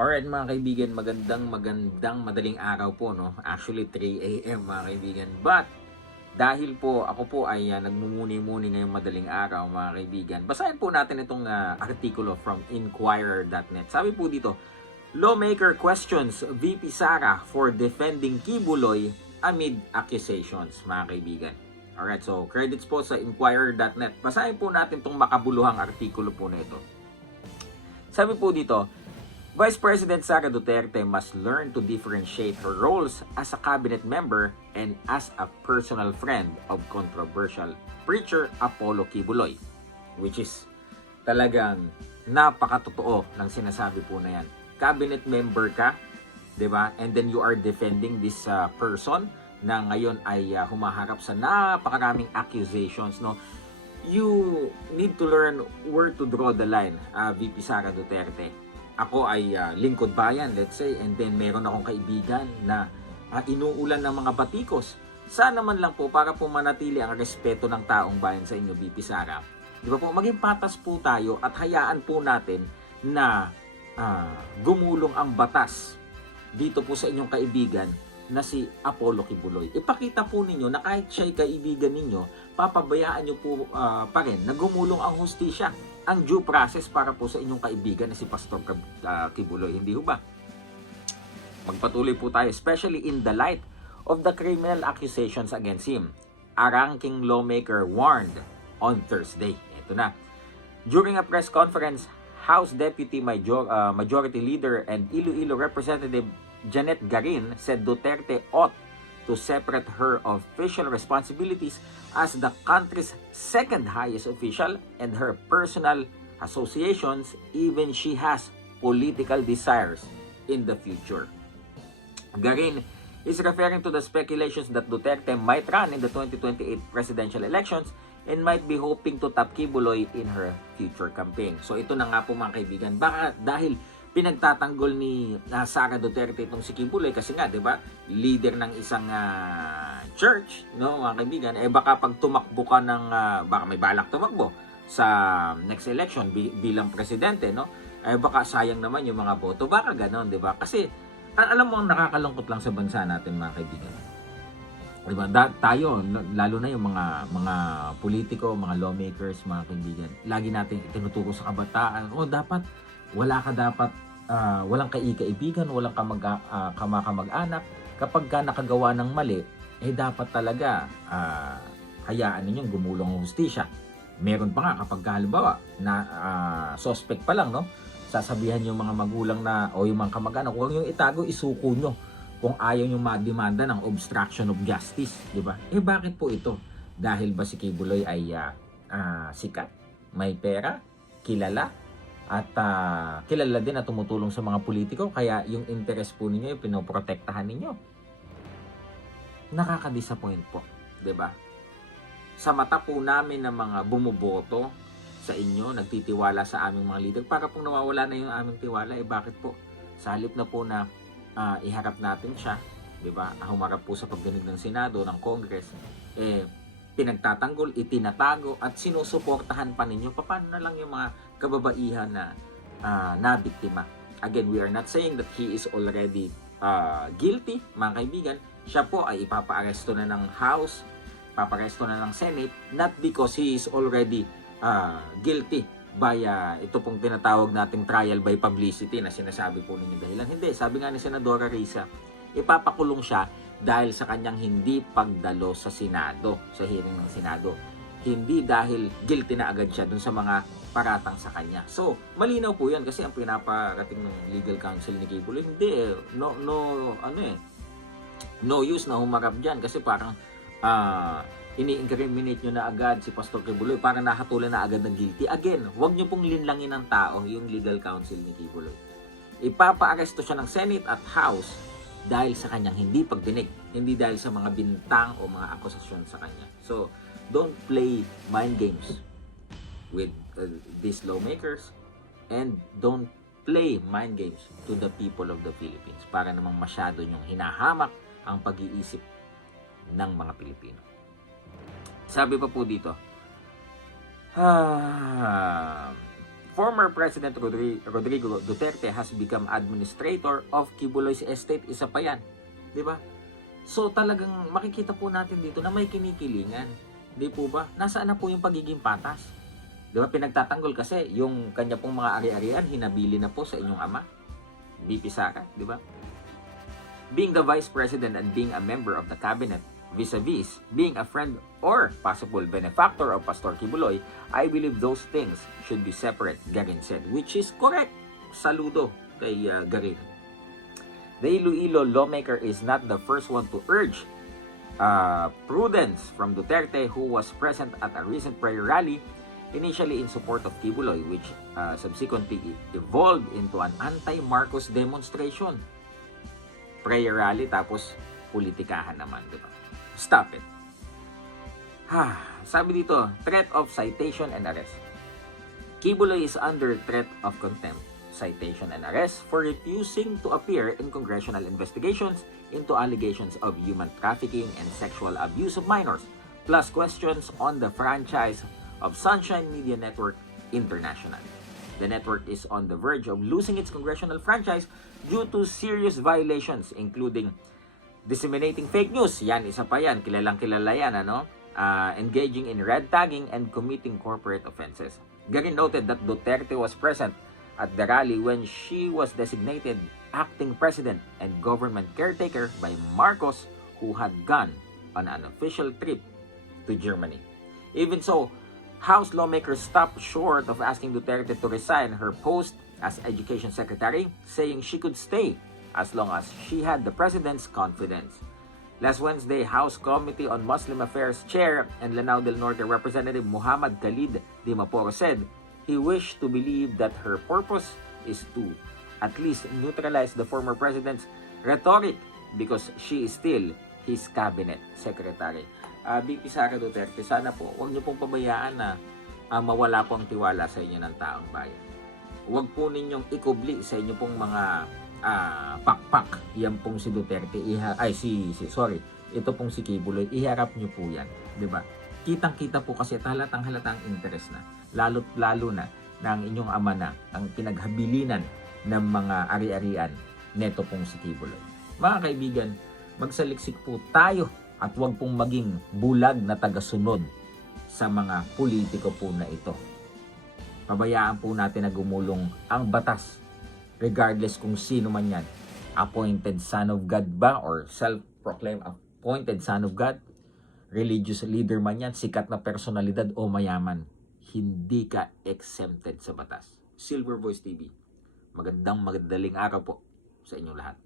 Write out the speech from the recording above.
Alright mga kaibigan, magandang madaling araw po, no? Actually 3 AM mga kaibigan. But dahil po ako po ay nagmumuni-muni ngayong madaling araw mga kaibigan, basahin po natin itong artikulo from Inquirer.net. Sabi po dito, Lawmaker questions VP Sara for defending Kibuloy amid accusations, mga kaibigan. Alright, so credits po sa Inquirer.net. Basahin po natin itong makabuluhang artikulo po na ito. Sabi po dito, Vice President Sara Duterte must learn to differentiate her roles as a cabinet member and as a personal friend of controversial preacher Apollo Kibuloy, which is talagang napakatotoo ng sinasabi po na yan. Cabinet member ka, 'di ba? And then you are defending this person na ngayon ay humaharap sa napakaraming accusations, no? You need to learn where to draw the line, VP Sara Duterte. Ako ay lingkod bayan, let's say, and then meron akong kaibigan na inuulan ng mga batikos. Sana man lang po para po manatili ang respeto ng taong bayan sa inyo, VP Sara. Di ba po, maging patas po tayo at hayaan po natin na gumulong ang batas dito po sa inyong kaibigan na si Apollo Kibuloy. Ipakita po ninyo na kahit siya'y kaibigan ninyo, papabayaan nyo po pa rin na gumulong ang hustisya, ang due process para po sa inyong kaibigan na si Pastor Kibuloy. Hindi ho ba? Magpatuloy po tayo, especially in the light of the criminal accusations against him. A ranking lawmaker warned on Thursday. Ito na. During a press conference, House Deputy Majority Leader and Iloilo Representative Janet Garin said Duterte ought to separate her official responsibilities as the country's second highest official and her personal associations, even she has political desires in the future. Garin is referring to the speculations that Duterte might run in the 2028 presidential elections and might be hoping to tap Kibuloy in her future campaign. So ito na nga po mga kaibigan, baka dahil pinagtatanggol ni Sara Duterte itong si Kibuloy kasi nga, 'di ba? Leader ng isang church, no, mga kaibigan, baka pag tumakbo ka ng baka may balak tumakbo sa next election bilang presidente, no? Baka sayang naman yung mga boto, baka ganoon, 'di ba? Kasi alam mo ang nakakalungkot lang sa bansa natin, mga kaibigan. 'Di ba? Tayo, lalo na yung mga politiko, mga lawmakers, mga kaibigan, lagi natin itinuturo sa kabataan, dapat walang kaibigan, walang kamag-anak. Kapag ka nakagawa ng mali, dapat talaga hayaan ninyong gumulong ang hustisya. Meron pa nga kapag halimbawa na suspect pa lang, no? Sasabihan yung mga magulang na o yung mga kamag-anak, huwag yung itago, isuko nyo kung ayaw yung mademanda ng obstruction of justice, di ba? Bakit po ito? Dahil ba si Kibuloy ay sikat, may pera, kilala, at kilala din na tumutulong sa mga politiko, kaya yung interest po ninyo yung pinoprotektahan ninyo? Nakaka-disappoint po, 'di ba? Sa mata po namin ng mga bumuboto sa inyo, nagtitiwala sa aming mga leader, para pong nawawala na yung aming tiwala, bakit po? Sa halip na po na iharap natin siya, 'di ba? Humarap po sa pagdinig ng Senado, ng Congress, pinagtatanggol, itinatago at sinusuportahan pa ninyo. Paano na lang yung mga kababaihan na nabiktima? Again, we are not saying that he is already guilty, mga kaibigan. Siya po ay ipapaaresto na ng House, ipapaaresto na ng Senate, not because he is already guilty by ito pong tinatawag nating trial by publicity na sinasabi po ninyo dahilan. Hindi, sabi nga ni Senadora Risa, ipapakulong siya dahil sa kanyang hindi pagdalo sa Senado, sa hearing ng Senado. Hindi dahil guilty na agad siya dun sa mga paratang sa kanya. So, malinaw po yan kasi ang pinaparating ng legal counsel ni Kibuloy, hindi no use na humarap dyan kasi parang ini-incriminate nyo na agad si Pastor Kibuloy, parang nakatulan na agad ng guilty. Again, huwag nyo pong linlangin ng tao yung legal counsel ni Kibuloy. Ipapaaresto siya ng Senate at House dahil sa kanyang hindi pagdinig, hindi dahil sa mga bintang o mga akusasyon sa kanya. So, don't play mind games with these lawmakers and don't play mind games to the people of the Philippines para namang masyado nyong hinahamak ang pag-iisip ng mga Pilipino. Sabi pa po dito, former President Rodrigo Duterte has become administrator of Kibuloy's estate. Isa pa yan. Di ba? So talagang makikita po natin dito na may kinikilingan. Di po ba? Nasaan na po yung pagiging patas? Di ba? Pinagtatanggol kasi yung kanya pong mga ari-arian, hinabili na po sa inyong ama. BP Sara. Di ba? Being the Vice President and being a member of the cabinet, vis-a-vis being a friend or possible benefactor of Pastor Kibuloy, I believe those things should be separate, Garin said, which is correct. Saludo kay Garin. The Iloilo lawmaker is not the first one to urge prudence from Duterte, who was present at a recent prayer rally, initially in support of Kibuloy, which subsequently evolved into an anti-Marcos demonstration. Prayer rally, tapos politikahan naman, di ba? Stop it. Sabi dito, threat of citation and arrest. Kibuloy is under threat of contempt, citation and arrest for refusing to appear in congressional investigations into allegations of human trafficking and sexual abuse of minors, plus questions on the franchise of Sunshine Media Network International. The network is on the verge of losing its congressional franchise due to serious violations, including disseminating fake news. Yan, isa pa yan. Kilalang-kilala yan, ano? Engaging in red tagging and committing corporate offenses. Garin noted that Duterte was present at the rally when she was designated acting president and government caretaker by Marcos, who had gone on an official trip to Germany. Even so, House lawmakers stopped short of asking Duterte to resign her post as Education Secretary, saying she could stay as long as she had the President's confidence. Last Wednesday, House Committee on Muslim Affairs Chair and Lanao del Norte Representative Muhammad Khalid Dimaporo said he wished to believe that her purpose is to at least neutralize the former President's rhetoric because she is still his cabinet secretary. BP Sara Duterte, sana po, huwag niyo pong pabayaan na mawala po ang tiwala sa inyo ng taong bayan. Huwag po ninyong ikubli sa inyo pong mga pakpak. Yan pong si Duterte, ito pong si Kibuloy, iharap niyo po yan. Diba? Kitang-kita po kasi halatang interest na. Lalo na ng inyong ama na ang pinaghabilinan ng mga ari-arian neto pong si Kibuloy. Mga kaibigan, magsaliksik po tayo at huwag pong maging bulag na tagasunod sa mga politiko po na ito. Pabayaan po natin na gumulong ang batas, regardless kung sino man yan. Appointed son of God ba or self-proclaimed appointed son of God? Religious leader man yan, sikat na personalidad o mayaman. Hindi ka exempted sa batas. Silver Voice TV. Magandang madaling araw po sa inyong lahat.